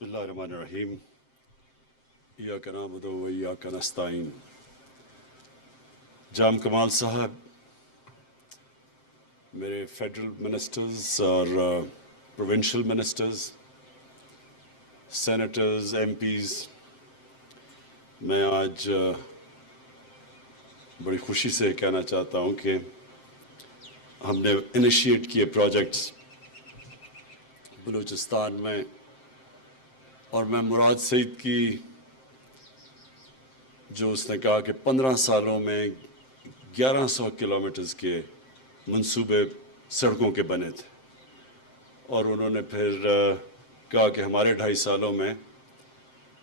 بسم اللہ الرحمن الرحیم ایاک نعبد و ایاک نستعین. جام کمال صاحب، میرے فیڈرل منسٹرز اور provincial ministers, senators, MPs, میں آج بڑی خوشی سے کہنا چاہتا ہوں کہ ہم نے انیشیٹ کیے پروجیکٹس بلوچستان میں، اور میں مراد سعید کی جو اس نے کہا کہ 15 سالوں میں 1100 کلومیٹرز کے منصوبے سڑکوں کے بنے تھے، اور انہوں نے پھر کہا کہ ہمارے 2.5 سالوں میں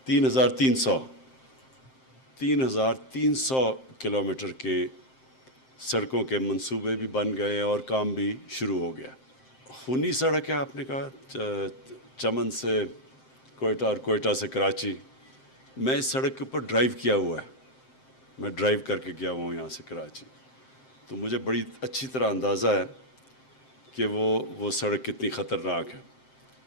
3,300 کلومیٹر کے سڑکوں کے منصوبے بھی بن گئے اور کام بھی شروع ہو گیا. خونی سڑک ہے، آپ نے کہا چمن سے کوئٹہ اور کوئٹہ سے کراچی. میں اس سڑک کے اوپر ڈرائیو کیا ہوا ہے، میں ڈرائیو کر کے گیا ہوں یہاں سے کراچی، تو مجھے بڑی اچھی طرح اندازہ ہے کہ وہ سڑک کتنی خطرناک ہے.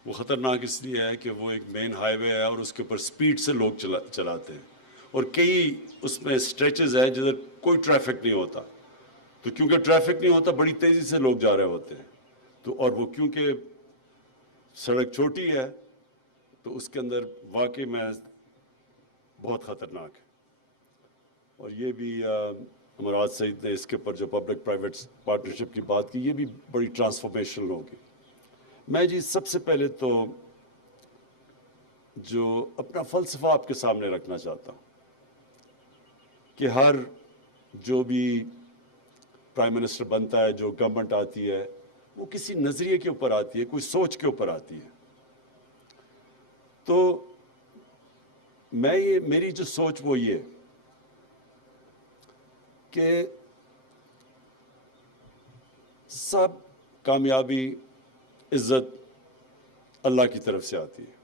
وہ خطرناک اس لیے ہے کہ وہ ایک مین ہائی وے ہے اور اس کے اوپر سپیڈ سے لوگ چلاتے ہیں، اور کئی اس میں سٹریچز ہیں جدھر کوئی ٹریفک نہیں ہوتا، تو کیونکہ ٹریفک نہیں ہوتا بڑی تیزی سے لوگ جا رہے ہوتے ہیں. تو اور وہ کیونکہ سڑک چھوٹی ہے تو اس کے اندر واقعی میں بہت خطرناک ہے. اور یہ بھی مراد سعید نے اس کے اوپر جو پبلک پرائیویٹ پارٹنرشپ کی بات کی، یہ بھی بڑی ٹرانسفارمیشنل ہوگی. میں جی سب سے پہلے تو جو اپنا فلسفہ آپ کے سامنے رکھنا چاہتا ہوں کہ ہر جو بھی پرائم منسٹر بنتا ہے، جو گورنمنٹ آتی ہے، وہ کسی نظریے کے اوپر آتی ہے، کوئی سوچ کے اوپر آتی ہے. تو میری جو سوچ وہ یہ کہ سب کامیابی، عزت اللہ کی طرف سے آتی ہے.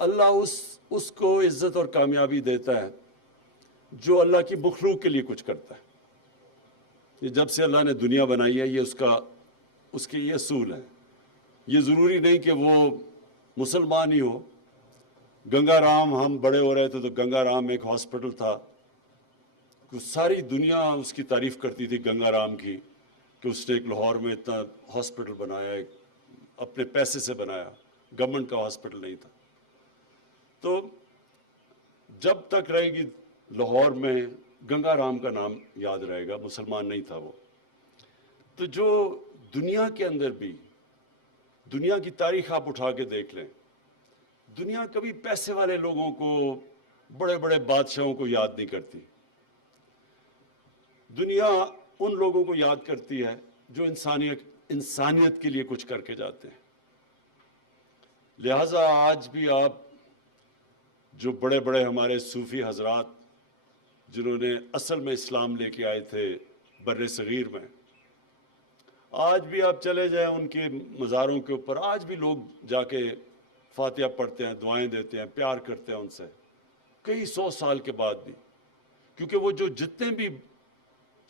اللہ اس کو عزت اور کامیابی دیتا ہے جو اللہ کی مخلوق کے لیے کچھ کرتا ہے. یہ جب سے اللہ نے دنیا بنائی ہے، یہ اس کے یہ اصول ہیں. یہ ضروری نہیں کہ وہ مسلمان ہی ہو. گنگا رام، ہم بڑے ہو رہے تھے تو گنگا رام ایک ہاسپٹل تھا، ساری دنیا اس کی تعریف کرتی تھی گنگا رام کی، کہ اس نے ایک لاہور میں اتنا ہاسپٹل بنایا، اپنے پیسے سے بنایا، گورنمنٹ کا ہاسپٹل نہیں تھا. تو جب تک رہے گی لاہور میں گنگا رام کا نام یاد رہے گا، مسلمان نہیں تھا وہ. تو جو دنیا کے اندر بھی، دنیا کی تاریخ آپ اٹھا کے دیکھ لیں، دنیا کبھی پیسے والے لوگوں کو، بڑے بڑے بادشاہوں کو یاد نہیں کرتی. دنیا ان لوگوں کو یاد کرتی ہے جو انسانیت کے لیے کچھ کر کے جاتے ہیں. لہٰذا آج بھی آپ جو بڑے بڑے ہمارے صوفی حضرات جنہوں نے اصل میں اسلام لے کے آئے تھے بر صغیر میں، آج بھی آپ چلے جائیں ان کے مزاروں کے اوپر، آج بھی لوگ جا کے فاتحہ پڑھتے ہیں، دعائیں دیتے ہیں، پیار کرتے ہیں ان سے، کئی 100 سال کے بعد بھی. کیونکہ وہ جتنے بھی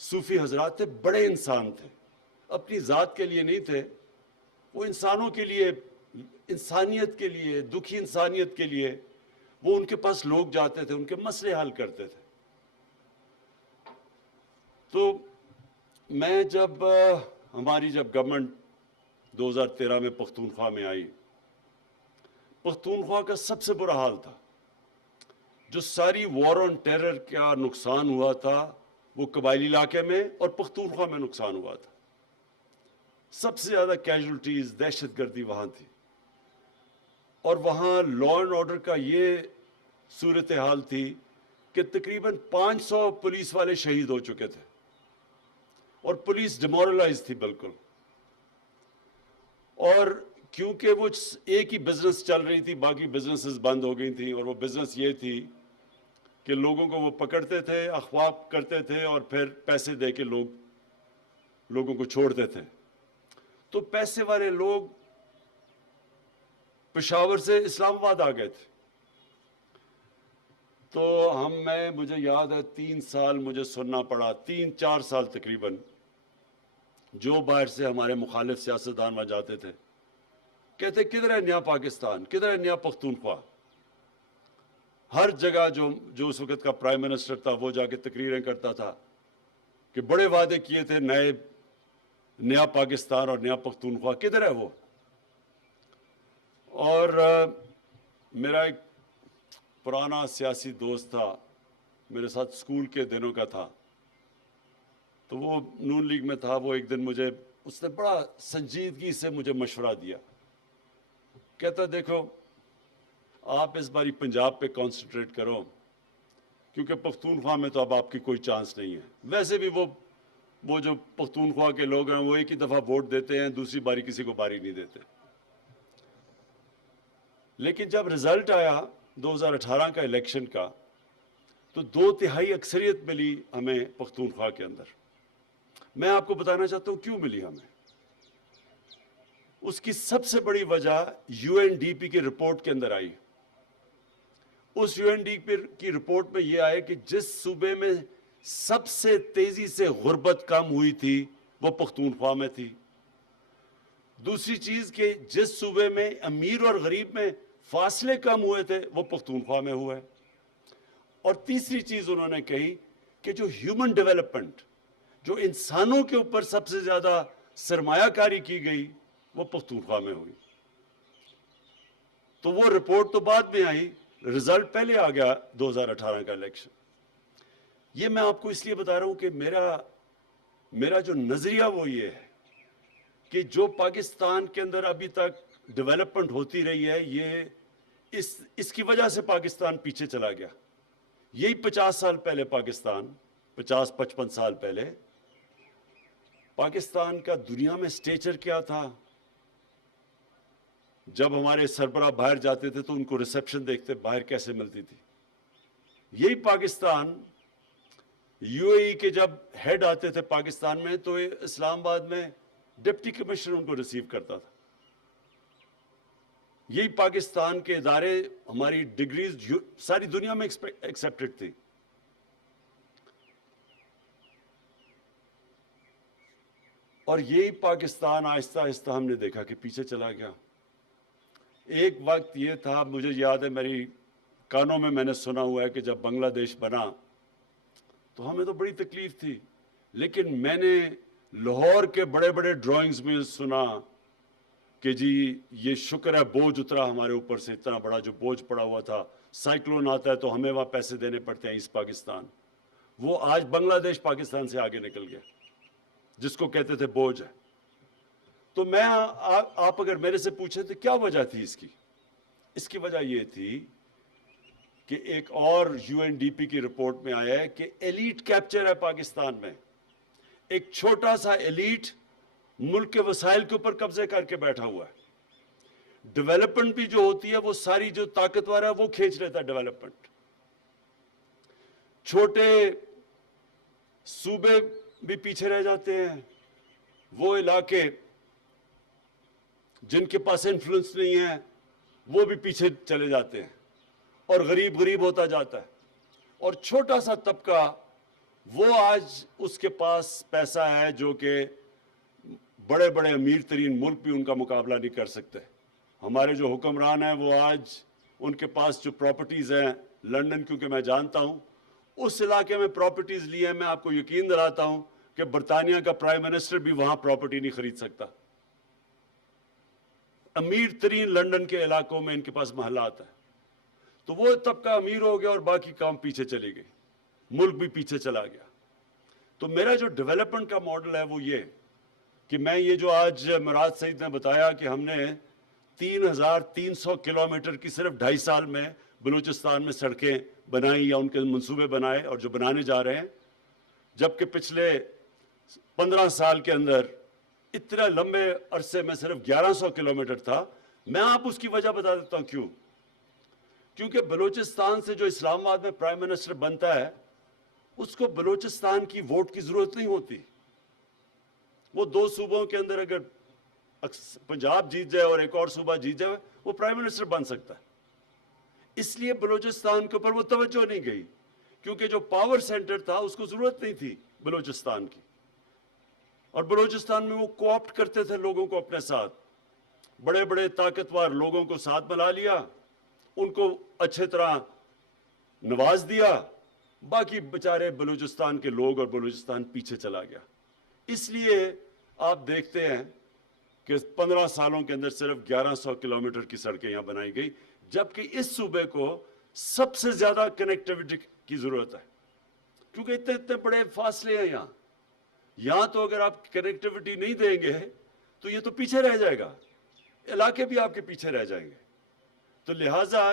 صوفی حضرات تھے، بڑے انسان تھے، اپنی ذات کے لیے نہیں تھے، وہ انسانوں کے لیے، انسانیت کے لیے، دکھی انسانیت کے لیے وہ ان کے پاس لوگ جاتے تھے، ان کے مسئلے حل کرتے تھے. تو میں ہماری جب گورنمنٹ 2013 میں پختونخوا میں آئی، پختونخوا کا سب سے برا حال تھا. جو ساری وار آن ٹیرر کا نقصان ہوا تھا وہ قبائلی علاقے میں اور پختونخوا میں نقصان ہوا تھا. سب سے زیادہ کیجولٹیز، دہشت گردی وہاں تھی، اور وہاں لا اینڈ آرڈر کا یہ صورتحال تھی کہ تقریباً 500 پولیس والے شہید ہو چکے تھے، اور پولیس ڈیمورلائز تھی بالکل. اور کیونکہ وہ ایک ہی بزنس چل رہی تھی، باقی بزنسز بند ہو گئی تھیں، اور وہ بزنس یہ تھی کہ لوگوں کو وہ پکڑتے تھے، اغوا کرتے تھے، اور پھر پیسے دے کے لوگوں کو چھوڑتے تھے. تو پیسے والے لوگ پشاور سے اسلام آباد آ گئے تھے. تو مجھے یاد ہے 3 سال مجھے سننا پڑا، 3-4 سال تقریباً، جو باہر سے ہمارے مخالف سیاستدان وہاں جاتے تھے کہتے کدھر ہے نیا پاکستان, کدھر ہے نیا پختونخوا. ہر جگہ جو اس وقت کا پرائم منسٹر تھا وہ جا کے تقریریں کرتا تھا کہ بڑے وعدے کیے تھے نیا پاکستان اور نیا پختونخوا, کدھر ہے وہ. اور میرا ایک پرانا سیاسی دوست تھا, میرے ساتھ اسکول کے دنوں کا تھا, تو وہ نون لیگ میں تھا. وہ ایک دن اس نے بڑا سنجیدگی سے مجھے مشورہ دیا. کہتا دیکھو آپ اس باری پنجاب پہ کانسنٹریٹ کرو, کیونکہ پختونخوا میں تو اب آپ کی کوئی چانس نہیں ہے. ویسے بھی وہ جو پختونخوا کے لوگ ہیں وہ ایک ہی دفعہ ووٹ دیتے ہیں, دوسری باری کسی کو باری نہیں دیتے. لیکن جب رزلٹ آیا 2018 کا الیکشن کا, تو 2/3 اکثریت ملی ہمیں پختونخوا کے اندر. میں آپ کو بتانا چاہتا ہوں کیوں ملی ہمیں. اس کی سب سے بڑی وجہ UNDP کی رپورٹ کے اندر آئی. اس UNDP کی رپورٹ میں یہ آئے کہ جس صوبے میں سب سے تیزی سے غربت کم ہوئی تھی وہ پختونخوا میں تھی. دوسری چیز کہ جس صوبے میں امیر اور غریب میں فاصلے کم ہوئے تھے وہ پختونخوا میں ہوئے. اور تیسری چیز انہوں نے کہی کہ جو ہیومن ڈیولپمنٹ, جو انسانوں کے اوپر سب سے زیادہ سرمایہ کاری کی گئی وہ پختونخوا میں ہوئی. تو وہ رپورٹ تو بعد میں آئی, رزلٹ پہلے آ گیا 2018 کا الیکشن. یہ میں آپ کو اس لیے بتا رہا ہوں کہ میرا جو نظریہ وہ یہ ہے کہ جو پاکستان کے اندر ابھی تک ڈیولپمنٹ ہوتی رہی ہے, یہ اس کی وجہ سے پاکستان پیچھے چلا گیا. یہی 50 سال پہلے پاکستان, 50-55 سال پہلے پاکستان کا دنیا میں سٹیچر کیا تھا. جب ہمارے سربراہ باہر جاتے تھے تو ان کو ریسیپشن دیکھتے باہر کیسے ملتی تھی. یہی پاکستان UAE کے جب ہیڈ آتے تھے پاکستان میں تو اسلام آباد میں ڈپٹی کمشنر ان کو ریسیو کرتا تھا. یہی پاکستان کے ادارے, ہماری ڈگریز ساری دنیا میں ایکسیپٹڈ تھی. اور یہی پاکستان آہستہ آہستہ ہم نے دیکھا کہ پیچھے چلا گیا. ایک وقت یہ تھا, مجھے یاد ہے میری کانوں میں نے سنا ہوا ہے کہ جب بنگلہ دیش بنا تو ہمیں تو بڑی تکلیف تھی, لیکن میں نے لاہور کے بڑے بڑے ڈرائنگز میں سنا کہ جی یہ شکر ہے بوجھ اترا ہمارے اوپر سے, اتنا بڑا جو بوجھ پڑا ہوا تھا, سائیکلون آتا ہے تو ہمیں وہاں پیسے دینے پڑتے ہیں ایسٹ پاکستان. وہ آج بنگلہ دیش پاکستان سے آگے نکل گیا, جس کو کہتے تھے بوجھ ہے. تو آپ اگر میرے سے پوچھیں تو کیا وجہ تھی اس کی وجہ یہ تھی کہ ایک اور UNDP کی رپورٹ میں آیا ہے کہ ایلیٹ کیپچر ہے پاکستان میں. ایک چھوٹا سا ایلیٹ ملک کے وسائل کے اوپر قبضے کر کے بیٹھا ہوا ہے. ڈیولپمنٹ بھی جو ہوتی ہے وہ ساری جو طاقتور ہے وہ کھینچ لیتا ہے ڈیولپمنٹ. چھوٹے صوبے بھی پیچھے رہ جاتے ہیں, وہ علاقے جن کے پاس انفلوئنس نہیں ہے وہ بھی پیچھے چلے جاتے ہیں, اور غریب ہوتا جاتا ہے. اور چھوٹا سا طبقہ وہ آج اس کے پاس پیسہ ہے جو کہ بڑے بڑے امیر ترین ملک بھی ان کا مقابلہ نہیں کر سکتے. ہمارے جو حکمران ہیں وہ آج ان کے پاس جو پراپرٹیز ہیں, لندن کیونکہ میں جانتا ہوں اس علاقے میں پراپرٹیز لی ہیں, میں آپ کو یقین دلاتا ہوں کہ برطانیہ کا پرائم منسٹر بھی وہاں پراپرٹی نہیں خرید سکتا. امیر ترین لندن کے علاقوں میں ان کے پاس محلات ہیں. تو وہ طبقہ امیر ہو گیا اور باقی کام پیچھے چلی گئی, ملک بھی پیچھے چلا گیا. تو میرا جو ڈیولپمنٹ کا ماڈل ہے وہ یہ کہ میں یہ جو آج مراد سعید نے بتایا کہ ہم نے 3,300 کلومیٹر کی صرف 2.5 سال میں بلوچستان میں سڑکیں بنائی یا ان کے منصوبے بنائے اور جو بنانے جا رہے ہیں, جبکہ پچھلے 15 سال کے اندر اتنا لمبے عرصے میں صرف 1100 کلومیٹر تھا. میں آپ اس کی وجہ بتا دیتا ہوں کیوں. کیونکہ بلوچستان سے جو اسلام آباد میں پرائم منسٹر بنتا ہے اس کو بلوچستان کی ووٹ کی ضرورت نہیں ہوتی. وہ 2 صوبوں کے اندر اگر پنجاب جیت جائے اور ایک اور صوبہ جیت جائے وہ پرائم منسٹر بن سکتا ہے. اس لیے بلوچستان کے اوپر وہ توجہ نہیں گئی, کیونکہ جو پاور سینٹر تھا اس کو ضرورت نہیں تھی بلوچستان کی, اور بلوچستان میں وہ کوآپٹ کرتے تھے لوگوں کو اپنے ساتھ. بڑے بڑے طاقتور لوگوں کو ساتھ ملا لیا, ان کو اچھے طرح نواز دیا, باقی بیچارے بلوچستان کے لوگ اور بلوچستان پیچھے چلا گیا. اس لیے آپ دیکھتے ہیں کہ 15 سالوں کے اندر صرف 1100 کلومیٹر کی سڑکیں یہاں بنائی گئی, جبکہ اس صوبے کو سب سے زیادہ کنیکٹیوٹی کی ضرورت ہے, کیونکہ اتنے بڑے فاصلے ہیں یہاں تو اگر آپ کنیکٹیوٹی نہیں دیں گے تو یہ تو پیچھے رہ جائے گا, علاقے بھی آپ کے پیچھے رہ جائیں گے. تو لہٰذا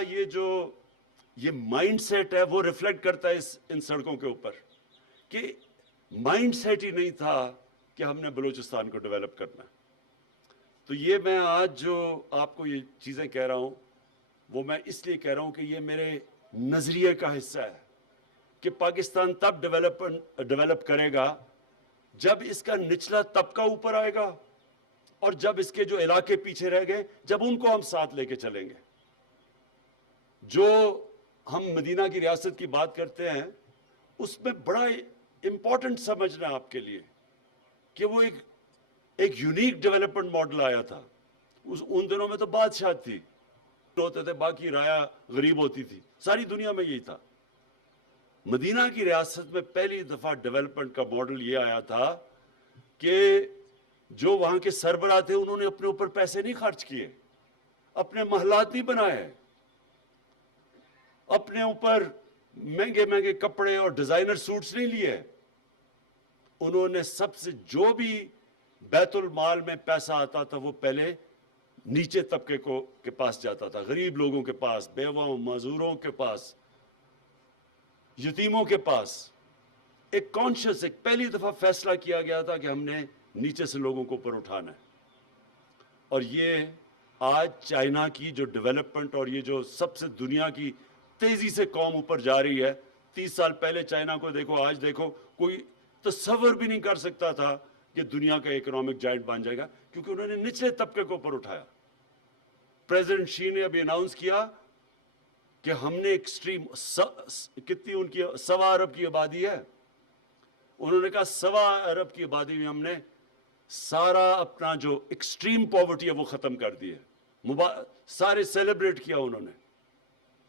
یہ مائنڈ سیٹ ہے, وہ ریفلیکٹ کرتا ہے ان سڑکوں کے اوپر, کہ مائنڈ سیٹ ہی نہیں تھا کہ ہم نے بلوچستان کو ڈیولپ کرنا. تو یہ میں آج جو آپ کو یہ چیزیں کہہ رہا ہوں, وہ میں اس لیے کہہ رہا ہوں کہ یہ میرے نظریے کا حصہ ہے کہ پاکستان تب ڈیولپ کرے گا جب اس کا نچلا طبقہ اوپر آئے گا, اور جب اس کے جو علاقے پیچھے رہ گئے, جب ان کو ہم ساتھ لے کے چلیں گے. جو ہم مدینہ کی ریاست کی بات کرتے ہیں, اس میں بڑا امپورٹنٹ سمجھنا آپ کے لیے کہ وہ ایک یونیک ڈیولپمنٹ ماڈل آیا تھا. ان دنوں میں تو بادشاہ تھی ہوتے تھے, باقی رایا غریب ہوتی تھی, ساری دنیا میں یہی تھا. مدینہ کی ریاست میں پہلی دفعہ ڈیولپمنٹ کا ماڈل یہ آیا تھا کہ جو وہاں کے سربراہ تھے انہوں نے اپنے اوپر پیسے نہیں خرچ کیے, اپنے محلات نہیں بنائے, اپنے اوپر مہنگے مہنگے کپڑے اور ڈیزائنر سوٹس نہیں لیے. انہوں نے سب سے جو بھی بیت المال میں پیسہ آتا تھا وہ پہلے نیچے طبقے کے پاس جاتا تھا, غریب لوگوں کے پاس, بیواؤں, معذوروں کے پاس, یتیموں کے پاس. ایک کانشیس, ایک پہلی دفعہ فیصلہ کیا گیا تھا کہ ہم نے نیچے سے لوگوں کو اوپر اٹھانا ہے. اور یہ آج چائنا کی جو ڈیولپمنٹ اور یہ جو سب سے دنیا کی تیزی سے قوم اوپر جا رہی ہے, 30 سال پہلے چائنا کو دیکھو, آج دیکھو, کوئی تصور بھی نہیں کر سکتا تھا کہ دنیا کا اکنامک جائنٹ بن جائے گا, کیونکہ انہوں نے نچلے طبقے کو اوپر اٹھایا. پریزیڈنٹ شی نے ابھی اناؤنس کیا کہ ہم نے ایکسٹریم, کتنی ان کی 1.25 ارب کی آبادی ہے, انہوں نے کہا 1.25 ارب کی آبادی میں ہم نے سارا اپنا جو ایکسٹریم پاورٹی ہے وہ ختم کر دی ہے. سارے سیلیبریٹ کیا انہوں نے,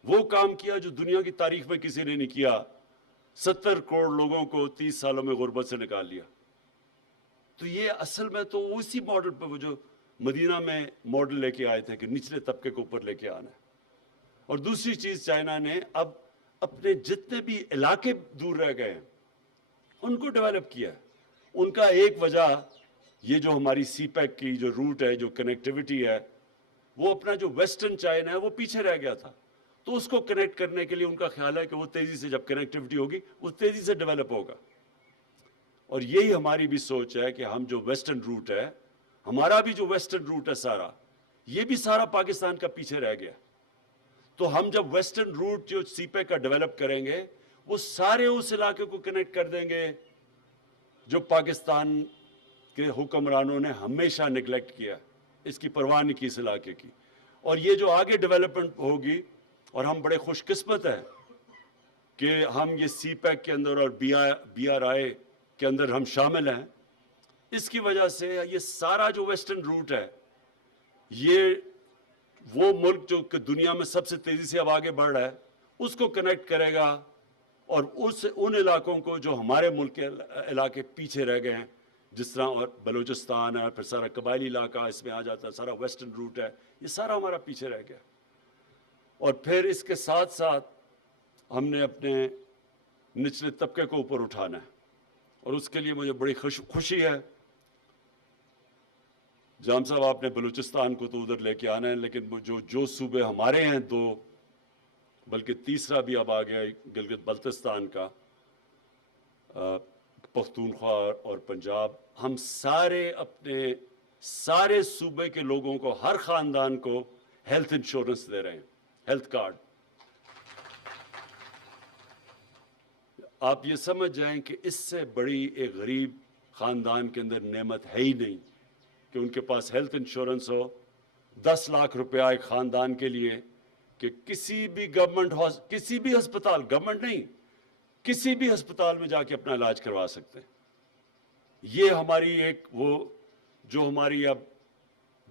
وہ کام کیا جو دنیا کی تاریخ میں کسی نے نہیں کیا. 70 کروڑ لوگوں کو 30 سالوں میں غربت سے نکال لیا. تو یہ اصل میں تو اسی ماڈل پہ, وہ جو مدینہ میں ماڈل لے کے آئے تھے کہ نچلے طبقے کو اوپر لے کے آنا ہے. اور دوسری چیز, چائنا نے اب اپنے جتنے بھی علاقے دور رہ گئے ہیں ان کو ڈیولپ کیا. ان کا ایک وجہ یہ جو ہماری سی پیک کی جو روٹ ہے, جو کنیکٹیوٹی ہے, وہ اپنا جو ویسٹرن چائنا ہے وہ پیچھے رہ گیا تھا, تو اس کو کنیکٹ کرنے کے لیے ان کا خیال ہے کہ وہ تیزی سے, جب کنیکٹیوٹی ہوگی وہ تیزی سے ڈیولپ ہوگا. اور یہی ہماری بھی سوچ ہے کہ ہم جو ویسٹرن روٹ ہے, ہمارا بھی جو ویسٹرن روٹ ہے سارا, یہ بھی سارا پاکستان کا پیچھے رہ گیا. تو ہم جب ویسٹرن روٹ جو سی پیک کا ڈیولپ کریں گے, وہ سارے اس علاقے کو کنیکٹ کر دیں گے جو پاکستان کے حکمرانوں نے ہمیشہ نگلیکٹ کیا, اس کی پرواہ نہیں کی اس علاقے کی. اور یہ جو آگے ڈیولپمنٹ ہوگی, اور ہم بڑے خوش قسمت ہیں کہ ہم یہ سی پیک کے اندر اور بی آر آئی کے اندر ہم شامل ہیں. اس کی وجہ سے یہ سارا جو ویسٹرن روٹ ہے, یہ وہ ملک جو کہ دنیا میں سب سے تیزی سے اب آگے بڑھ رہا ہے, اس کو کنیکٹ کرے گا, اور ان علاقوں کو جو ہمارے ملک کے علاقے پیچھے رہ گئے ہیں, جس طرح اور بلوچستان ہے, پھر سارا قبائلی علاقہ اس میں آ جاتا ہے, سارا ویسٹرن روٹ ہے, یہ سارا ہمارا پیچھے رہ گیا. اور پھر اس کے ساتھ ساتھ ہم نے اپنے نچلے طبقے کو اوپر اٹھانا ہے, اور اس کے لیے مجھے بڑی خوشی ہے. جام صاحب, آپ نے بلوچستان کو تو ادھر لے کے آنا ہے, لیکن جو صوبے ہمارے ہیں 2, بلکہ تیسرا بھی اب آ گیا گلگت بلتستان کا, پختونخوا اور پنجاب, ہم سارے اپنے سارے صوبے کے لوگوں کو, ہر خاندان کو ہیلتھ انشورنس دے رہے ہیں, ہیلتھ کارڈ. آپ یہ سمجھ جائیں کہ اس سے بڑی ایک غریب خاندان کے اندر نعمت ہے ہی نہیں کہ ان کے پاس ہیلتھ انشورنس ہو. 10 لاکھ روپیہ ایک خاندان کے لیے کہ کسی بھی کسی بھی ہسپتال, گورنمنٹ نہیں, کسی بھی ہسپتال میں جا کے اپنا علاج کروا سکتے ہیں. یہ ہماری ایک وہ جو ہماری اب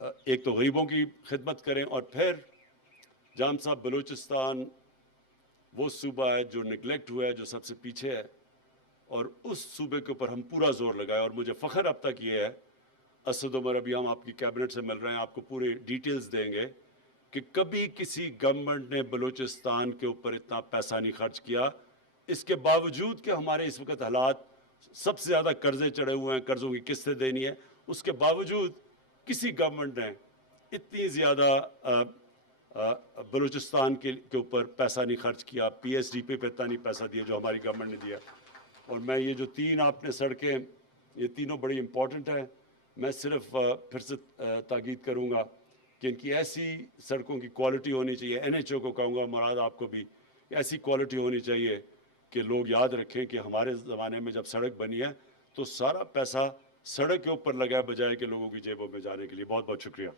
ایک تو غریبوں کی خدمت کریں، اور پھر جام صاحب بلوچستان وہ صوبہ ہے جو نگلیکٹ ہوا ہے، جو سب سے پیچھے ہے، اور اس صوبے کے اوپر ہم پورا زور لگائے. اور مجھے فخر اب تک یہ ہے، اسد عمر ابھی ہم آپ کی کیبنٹ سے مل رہے ہیں، آپ کو پورے ڈیٹیلز دیں گے کہ کبھی کسی گورنمنٹ نے بلوچستان کے اوپر اتنا پیسہ نہیں خرچ کیا. اس کے باوجود کہ ہمارے اس وقت حالات سب سے زیادہ قرضے چڑھے ہوئے ہیں، قرضوں کی قسطیں دینی ہے، اس کے باوجود کسی گورنمنٹ نے اتنی زیادہ بلوچستان کے اوپر پیسہ نہیں خرچ کیا. پی ایس ڈی پہ اتنا نہیں پیسہ دیا جو ہماری گورنمنٹ نے دیا. اور میں یہ جو 3 آپ نے سڑکیں، یہ تینوں بڑی امپورٹنٹ ہیں. میں صرف پھر سے تاکید کروں گا کہ ان کی ایسی سڑکوں کی کوالٹی ہونی چاہیے. این ایچ او کو کہوں گا، مراد آپ کو بھی، ایسی کوالٹی ہونی چاہیے کہ لوگ یاد رکھیں کہ ہمارے زمانے میں جب سڑک بنی ہے تو سارا پیسہ سڑک کے اوپر لگا ہے، بجائے کہ لوگوں کی جیبوں میں جانے کے لیے. بہت بہت شکریہ.